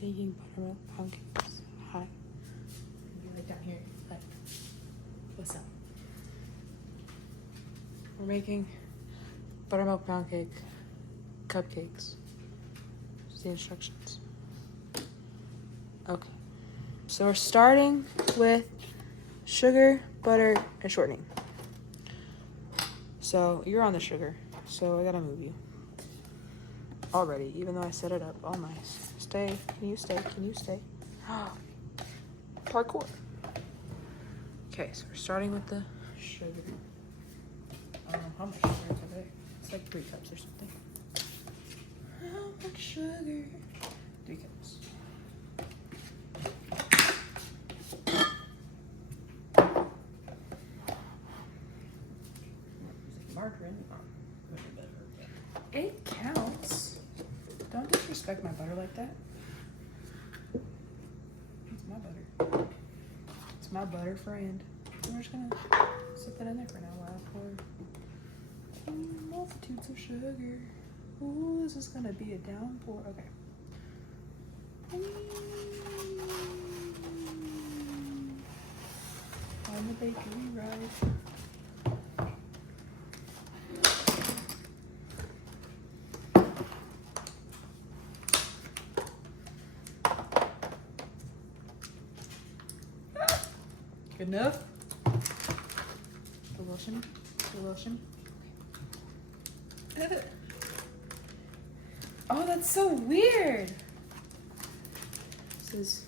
Making buttermilk pancakes. Hi. You like down here? Like, what's up? We're making buttermilk pancake cupcakes. Just the instructions. Okay. So we're starting with sugar, butter, and shortening. So you're on the sugar, so I gotta move you. Already, even though I set it up all nice. Stay, can you stay, can you stay? Parkour. Okay, so we're starting with the sugar. I don't know how much sugar is over there. It's like 3 cups or something. How much sugar? 3 cups. Margarine. It counts. Don't disrespect my butter like that. It's my butter. It's my butter friend. We're just gonna set that in there for now while I pour multitudes of sugar. Ooh, this is gonna be a downpour. Okay. On the bakery ride. Good enough? The lotion? The lotion? Okay. Oh, that's so weird. This is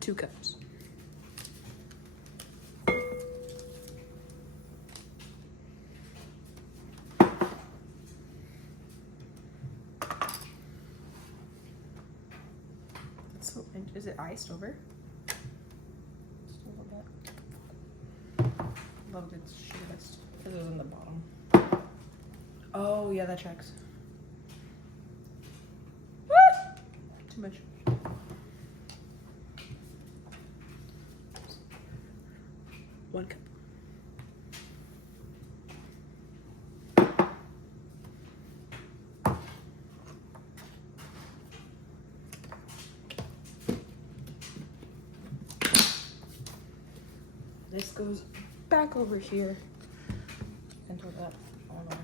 2 cups. That's so, is it iced over? Love good sugar dust. Because it was in the bottom. Oh, yeah, that checks. Ah! Too much. One cup. This goes back over here into that all on.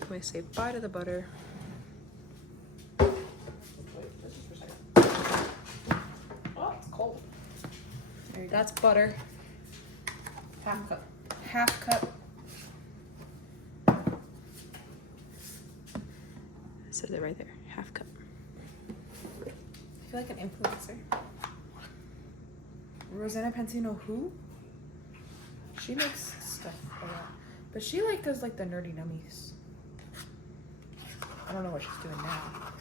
Can we say bye to the butter? Wait, just for a second. Oh, it's cold. There you go. That's butter. Half cup. Half cup. It says it right there. Half cup. I feel like an influencer. Rosanna Pansino who? She makes stuff a lot. But she like does like the nerdy nummies. I don't know what she's doing now.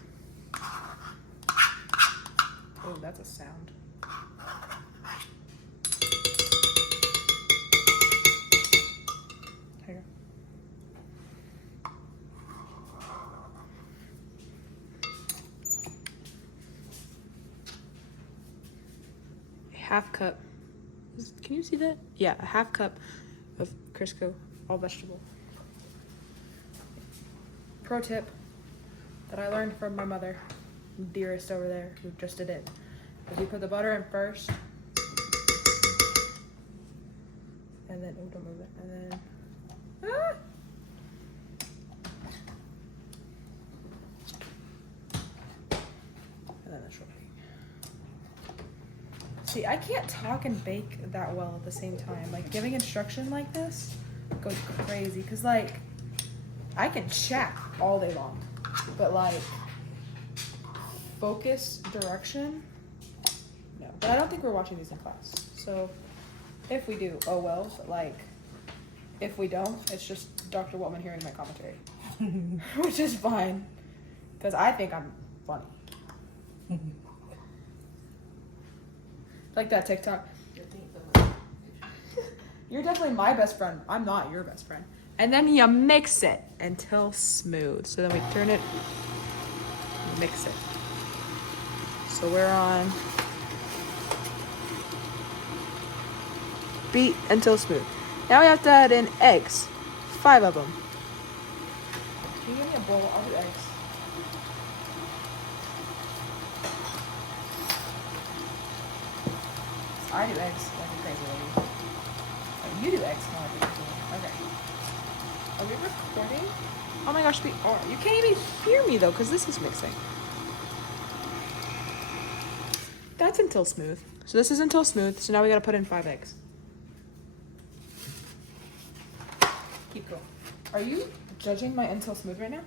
Oh, that's a sound. Here you go. Half cup. Can you see that? Yeah, a half cup of Crisco, all vegetable. Pro tip that I learned from my mother, dearest over there, who just did it, is you put the butter in first, and then, oh, don't move it, and then, and then the shortening. See, I can't talk and bake that well at the same time. Like, giving instruction like this goes crazy. Because, like, I can chat all day long. But, like, focus, direction, no. But I don't think we're watching these in class. So, if we do, oh well. But, like, if we don't, it's just Dr. Waltman hearing my commentary. Which is fine. Because I think I'm funny. Like that TikTok. You're definitely my best friend. I'm not your best friend. And then you mix it until smooth. So then we turn it, mix it. So we're on beat until smooth. Now we have to add in eggs. 5 of them. Can you give me a bowl? I'll do eggs. I do eggs like a crazy lady. Oh, you do eggs more like a crazy lady. Okay. Are we recording? Oh my gosh, we are. You can't even hear me though, because this is mixing. That's until smooth. So this is until smooth. So now we gotta put in 5 eggs. Keep going. Are you judging my until smooth right now?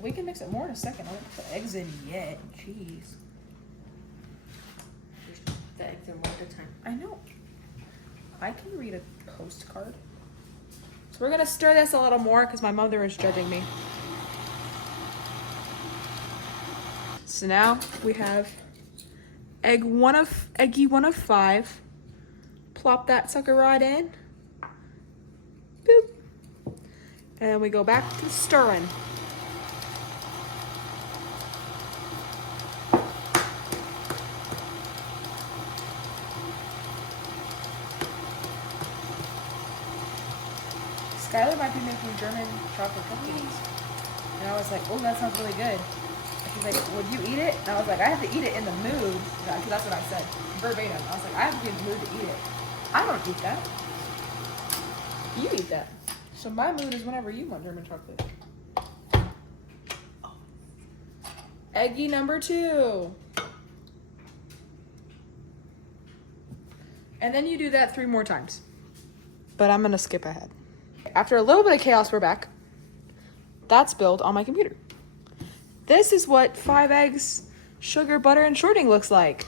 We can mix it more in a second. I don't put eggs in yet. Jeez. The eggs are one at a time. I know. I can read a postcard. So we're gonna stir this a little more because my mother is judging me. So now we have eggy one of 5. Plop that sucker right in. Boop. And we go back to stirring. Skylar might be making German chocolate cupcakes. And I was like, oh, that sounds really good. And she's like, would you eat it? And I was like, I have to eat it in the mood. Because that's what I said, verbatim. I was like, I have to be in the mood to eat it. I don't eat that. You eat that. So my mood is whenever you want German chocolate. Eggy number 2. And then you do that 3 more times. But I'm going to skip ahead. After a little bit of chaos, we're back. That's spilled on my computer. This is what 5 eggs, sugar, butter, and shortening looks like.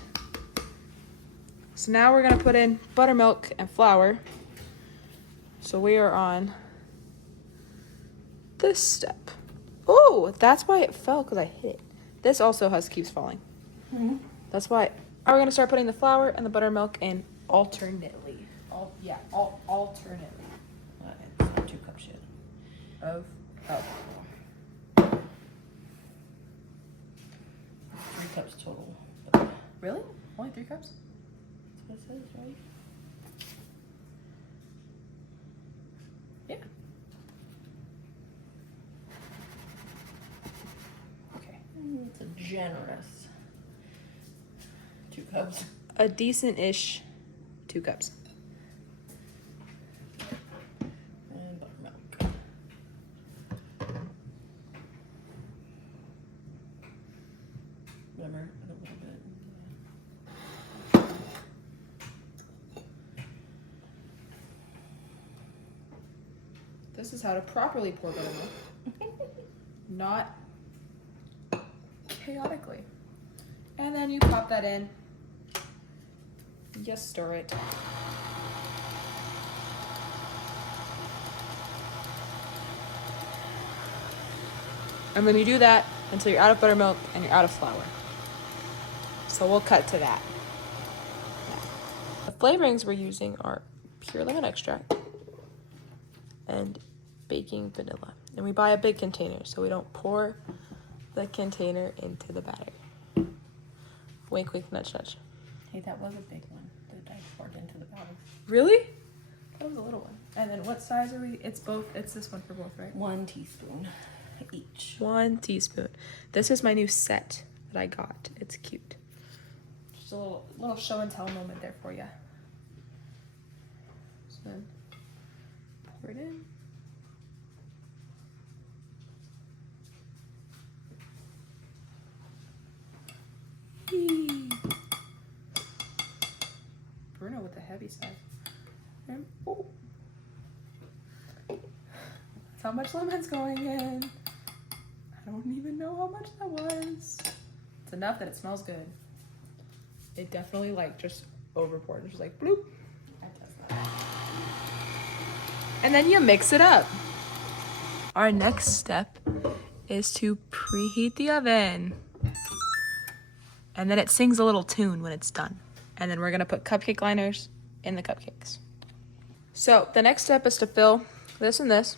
So now we're going to put in buttermilk and flour. So we are on this step. Oh, that's why it fell, because I hit it. This also keeps falling. Mm-hmm. That's why. Now we're going to start putting the flour and the buttermilk in alternately. Alternately. It's not 2 cups yet. Of 3 cups total. That's really? Only 3 cups? what it says, right? Yeah. Okay. It's a generous 2 cups. A decent-ish 2 cups. And buttermilk. Remember, a little bit. This is how to properly pour buttermilk. Not chaotically. And then you pop that in. Just stir it. And then you do that until you're out of buttermilk and you're out of flour. So we'll cut to that. The flavorings we're using are pure lemon extract and baking vanilla. And we buy a big container so we don't pour the container into the batter. Wink, wink, nudge, nudge. Hey, that was a big one that I poured into the bottom. Really? That was a little one. And then what size are we? It's both. It's this one for both, right? 1 teaspoon each. 1 teaspoon. This is my new set that I got. It's cute. Just a little show and tell moment there for you. So then pour it in. Whee. Bruno with the heavy side. And oh. That's how much lemon's going in. I don't even know how much that was. It's enough that it smells good. It definitely just over poured. It's just like bloop. That does that. And then you mix it up. Our next step is to preheat the oven. And then it sings a little tune when it's done. And then we're gonna put cupcake liners in the cupcakes. So the next step is to fill this and this.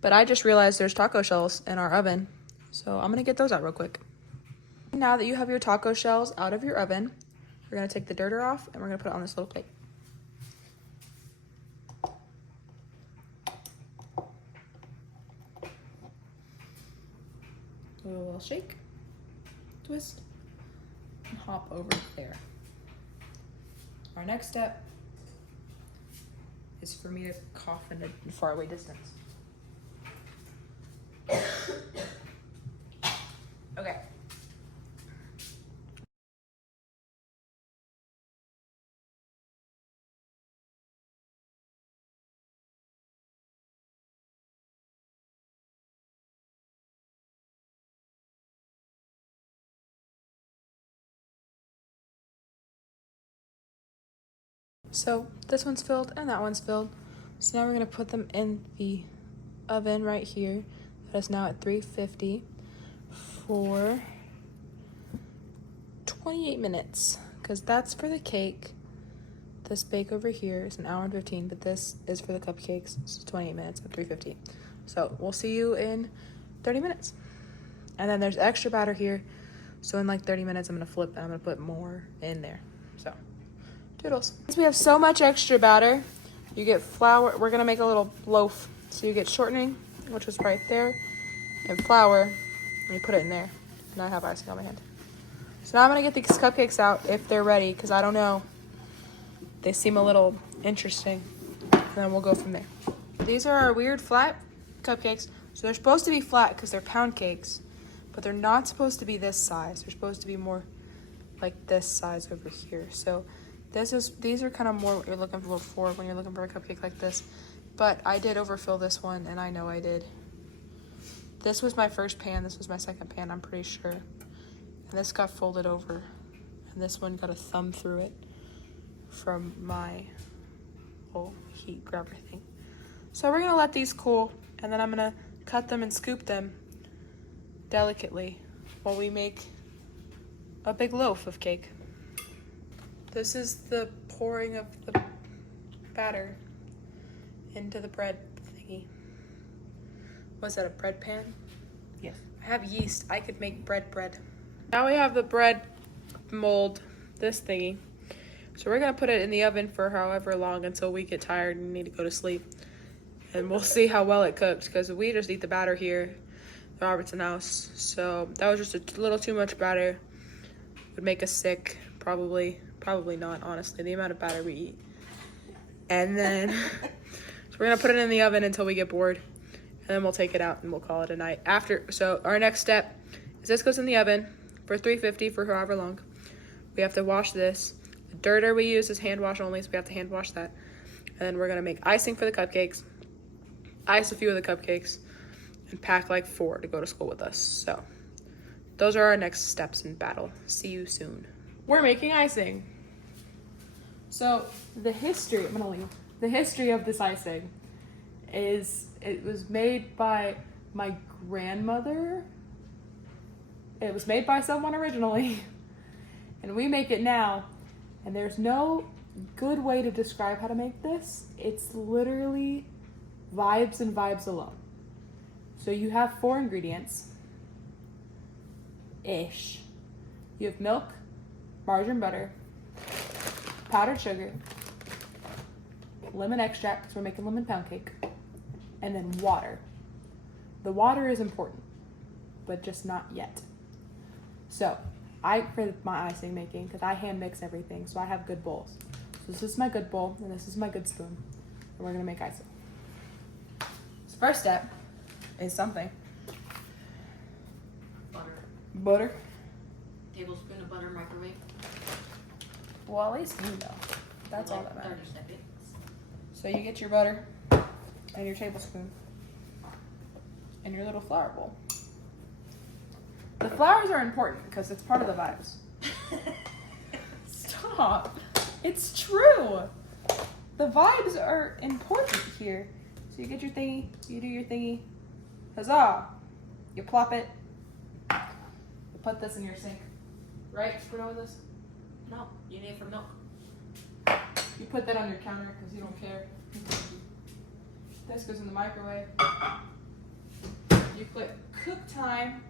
But I just realized there's taco shells in our oven. So I'm gonna get those out real quick. Now that you have your taco shells out of your oven, we're gonna take the dirt off and we're gonna put it on this little plate. Give it a little shake. twist, and hop over there. Our next step is for me to cough in a faraway distance. Okay. So this one's filled and that one's filled. So now we're gonna put them in the oven right here. That is now at 350 for 28 minutes. Because that's for the cake. This bake over here is 1 hour and 15, but this is for the cupcakes. It's 28 minutes at 350. So we'll see you in 30 minutes. And then there's extra batter here. So in like 30 minutes, I'm gonna flip and I'm gonna put more in there. So. Doodles. Since we have so much extra batter, you get flour. We're gonna make a little loaf. So you get shortening, which is right there, and flour, and you put it in there. Now I have icing on my hand. So now I'm gonna get these cupcakes out if they're ready, because I don't know. They seem a little interesting. And then we'll go from there. These are our weird flat cupcakes. So they're supposed to be flat because they're pound cakes, but they're not supposed to be this size. They're supposed to be more like this size over here. So these are kind of more what you're looking for when you're looking for a cupcake like this. But I did overfill this one, and I know I did. This was my first pan. This was my second pan, I'm pretty sure. And this got folded over. And this one got a thumb through it from my little heat grabber thing. So we're going to let these cool, and then I'm going to cut them and scoop them delicately while we make a big loaf of cake. This is the pouring of the batter into the bread thingy. Was that a bread pan? Yes. I have yeast. I could make bread. Now we have the bread mold, this thingy. So we're gonna put it in the oven for however long until we get tired and need to go to sleep. And we'll see how well it cooks, because we just eat the batter here at the Robertson house. So that was just a little too much batter. Would make us sick, probably not, honestly, the amount of batter we eat. And then, so we're gonna put it in the oven until we get bored, and then we'll take it out and we'll call it a night. So our next step is this goes in the oven for 350 for however long. We have to wash this. The dirter we use is hand wash only, so we have to hand wash that. And then we're gonna make icing for the cupcakes, ice a few of the cupcakes, and pack like 4 to go to school with us. So those are our next steps in battle. See you soon. We're making icing. So the history of this icing is it was made by my grandmother. It was made by someone originally, and we make it now. And there's no good way to describe how to make this. It's literally vibes and vibes alone. So you have 4 ingredients-ish. You have milk, margarine, butter, powdered sugar, lemon extract, because we're making lemon pound cake, and then water. The water is important, but just not yet. So for my icing making, because I hand mix everything, so I have good bowls. So this is my good bowl, and this is my good spoon, and we're gonna make icing. So first step is something. Butter. Tablespoon of butter, microwave. Well, at least you know. That's all that matters. 30 seconds. So you get your butter and your tablespoon and your little flour bowl. The flours are important because it's part of the vibes. Stop. It's true. The vibes are important here. So you get your thingy, you do your thingy. Huzzah. You plop it. You put this in your sink. Right? We're done with this? No, you need it for milk. You put that on your counter because you don't care. This goes in the microwave. You click cook time,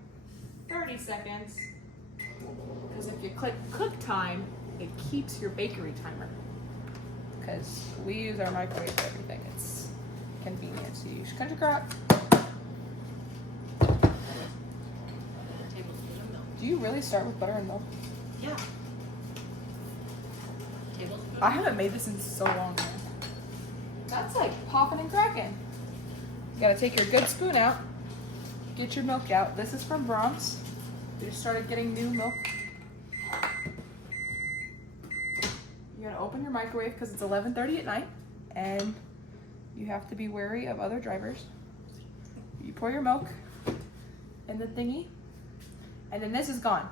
30 seconds. Because if you click cook time, it keeps your bakery timer. Because we use our microwave for everything. It's convenient. So you use country crock. Tablespoon of milk. Do you really start with butter and milk? Yeah. Tablespoon? I haven't made this in so long. Man. That's like popping and cracking. You gotta take your good spoon out, get your milk out. This is from Brahms. We just started getting new milk. You gotta open your microwave because it's 11:30 at night, and you have to be wary of other drivers. You pour your milk in the thingy, and then this is gone.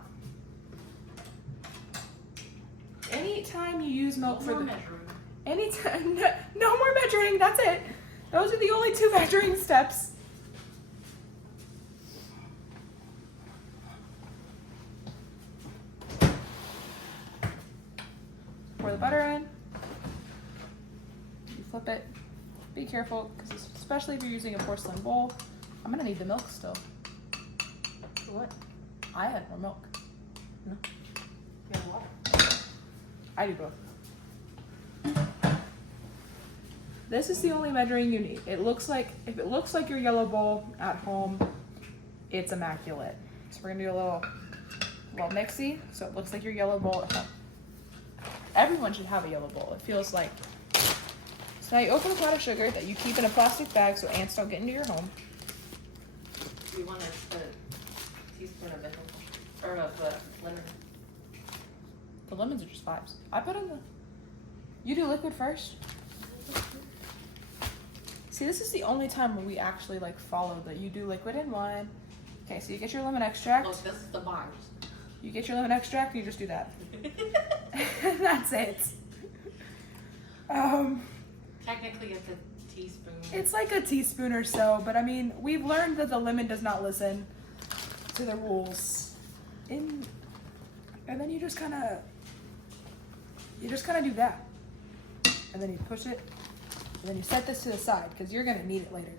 Anytime you use milk for the measuring. anytime, no more measuring. That's it. Those are the only 2 measuring steps. Pour the butter in. You flip it. Be careful, because especially if you're using a porcelain bowl, I'm gonna need the milk still. For what? I had more milk. No, You have water. I do both. This is the only measuring you need. It looks like, if it looks like your yellow bowl at home, it's immaculate. So we're gonna do a little mixy, so it looks like your yellow bowl at home. Everyone should have a yellow bowl. It feels like. So now you open a pot of sugar that you keep in a plastic bag so ants don't get into your home. You want to put a teaspoon of vanilla or of lemon. The lemons are just 5s. I put in the. You do liquid first. See, this is the only time when we actually like follow that. You do liquid in one. Okay, so you get your lemon extract. Look, this is the box. You get your lemon extract and you just do that. That's it. Technically, it's a teaspoon. It's like a teaspoon or so, but I mean, we've learned that the lemon does not listen to the rules. And then you just kind of do that. And then you push it, and then you set this to the side because you're gonna need it later.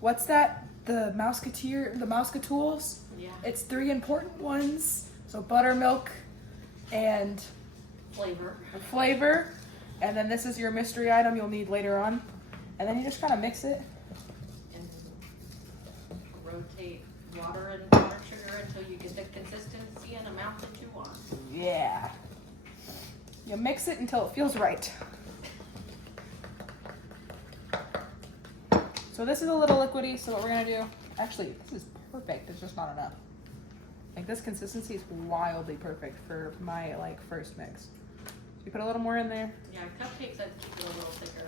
What's that? The Mousecatools? Yeah. It's 3 important ones. So buttermilk and flavor. And then this is your mystery item you'll need later on. And then you just kind of mix it. And rotate water and powdered sugar until you get the consistency and amount that you want. Yeah. You mix it until it feels right. So this is a little liquidy, so what we're gonna do, actually, this is perfect, it's just not enough. Like this consistency is wildly perfect for my like first mix. So you put a little more in there. Yeah, cupcakes, I'd keep it a little thicker.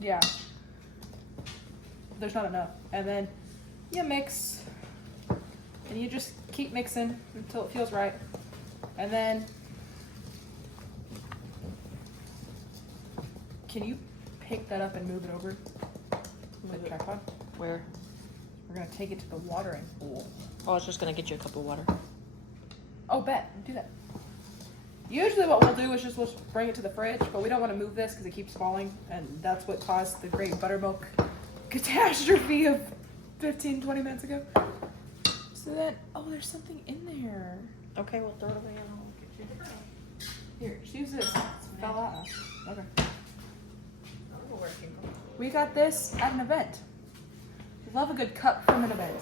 Yeah. There's not enough. And then you mix, and you just keep mixing until it feels right. And then, can you pick that up and move it over? With the tripod? Where? We're gonna take it to the watering pool. Oh, I was just gonna get you a cup of water. Oh, bet. Do that. Usually what we'll do is we'll bring it to the fridge, but we don't want to move this because it keeps falling, and that's what caused the great buttermilk catastrophe of 15, 20 minutes ago. So then, oh, there's something in there. Okay, we'll throw it away and I'll get you the Here, just use this. It fell out. Okay. Oh, where it came from. We got this at an event. Love a good cup from an event.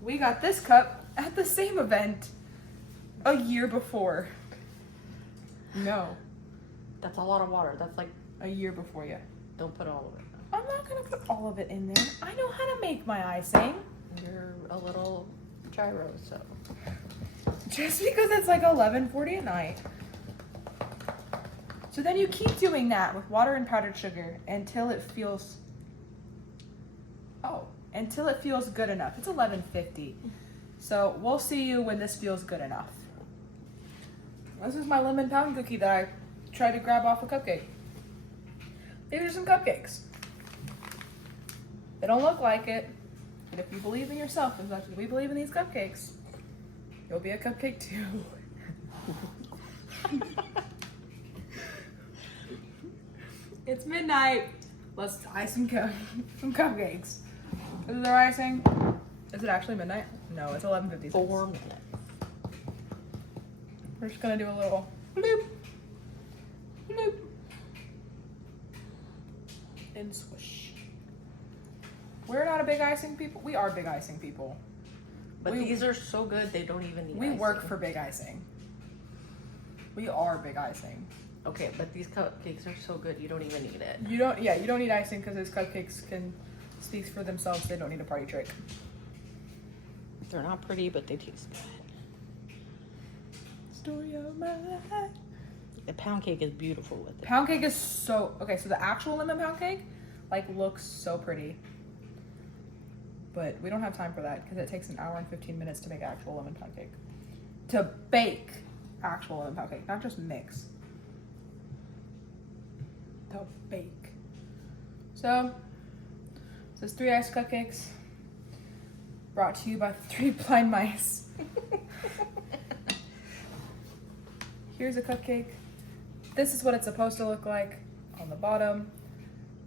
We got this cup at the same event a year before. No, That's a lot of water. That's like, a year before you. don't put all of it. I'm not gonna put all of it in there. I know how to make my icing. You're a little gyro, so. Just because it's like 11:40 at night. So then you keep doing that with water and powdered sugar until it feels good enough. It's 11:50. So we'll see you when this feels good enough. This is my lemon pound cookie that I tried to grab off a cupcake. These are some cupcakes. They don't look like it, but if you believe in yourself as much as we believe in these cupcakes, you'll be a cupcake too. It's midnight. Let's ice some cupcakes. Is there icing? Is it actually midnight? No, it's 11:56. 4 minutes. We're just gonna do a little bloop, bloop, and swish. We're not a big icing people. We are big icing people. But these are so good, they don't even need We icing. work for big icing. We are big icing. Okay, but these cupcakes are so good, you don't even need it. You don't need icing because those cupcakes can speak for themselves. They don't need a party trick. They're not pretty, but they taste good. Story of my life. The pound cake is beautiful with it. Pound cake is so okay. So the actual lemon pound cake, like, looks so pretty. But we don't have time for that because it takes an hour and 15 minutes to make actual lemon pound cake. To bake actual lemon pound cake, not just mix. To bake. So, this is 3 iced cupcakes brought to you by 3 blind mice. Here's a cupcake. This is what it's supposed to look like on the bottom.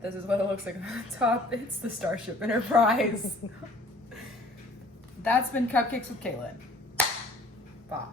This is what it looks like on the top. It's the Starship Enterprise. That's been Cupcakes with Kaylin. Bye.